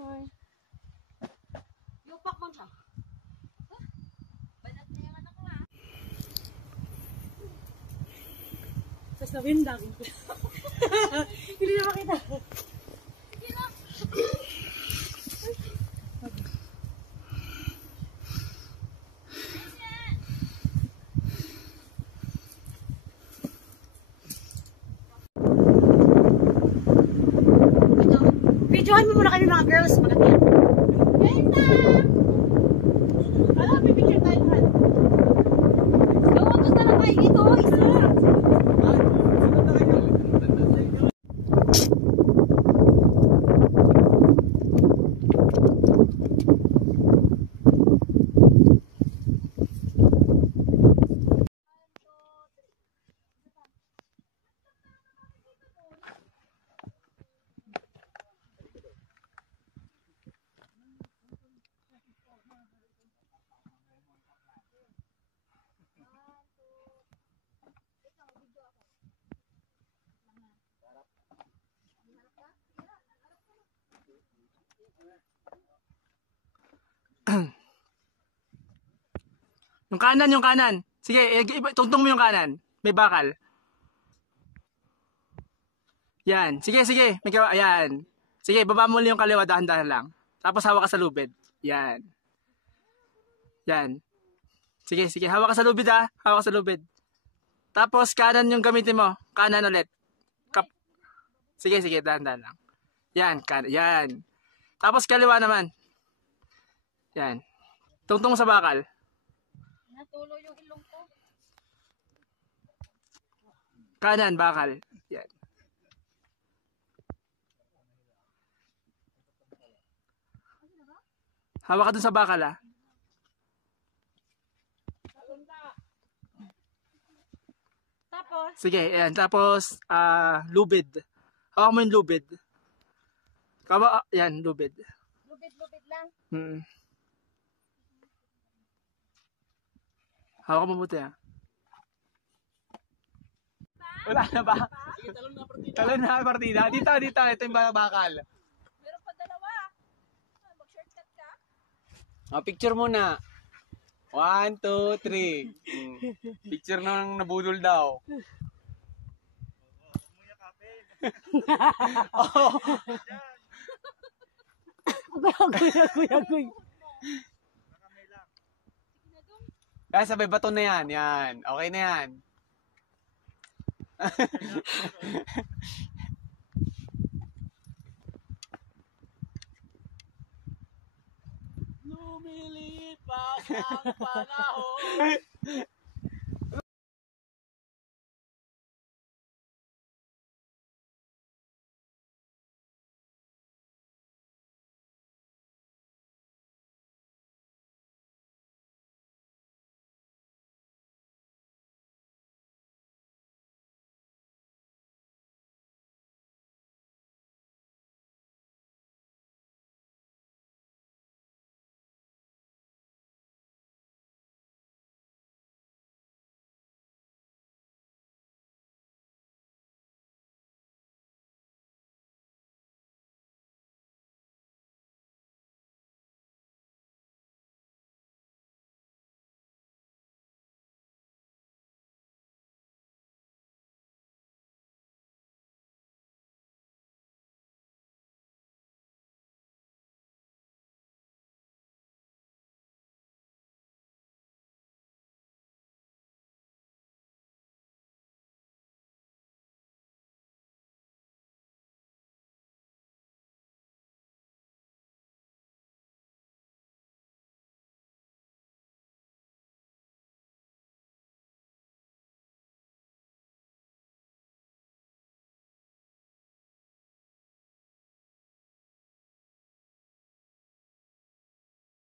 Hi. Yupak man siya. Banat na yung anak ko ah. Tapos nawindang. Hindi na makita. Hindi na. Videohan mo muna kami mga girls. Pagkatiyan. Benta! Alam, pipicture tayo man. Gawatos na lang kayo ito. Isa. Yung kanan, yung kanan. Sige, tungtong mo yung kanan. May bakal. Yan. Sige, sige. Ayan. Sige, baba mo yung kaliwa, dahan-dahan lang. Tapos hawak ka sa lubid. Yan. Yan. Sige, sige. Hawak ka sa lubid ha. Hawak ka sa lubid. Tapos kanan yung gamitin mo. Kanan ulit. Sige, sige. Dahan-dahan lang. Yan. Yan. Tapos kaliwa naman. Yan. Tungtong sa bakal. Natulo yung ilong ko. Kanan, bakal. Yan. Hawak ka dun sa bakal ah. Tapos? Sige, ayan. Tapos, lubid. Hawak mo yung lubid. Yan, lubid. Lubid-lubid lang. Hawak mo mabuti ah. Wala na ba? Sige, talon na partida. Talon na partida. Dito, dito. Ito yung bakal. Meron pa dalawa. Mag-shortcut ka? Picture muna. 1, 2, 3. Picture nang nabudol daw. Oh. Agoy. Kaya sabay bato na yan. Yan. Okay na yan. Lumilipas ang panahon.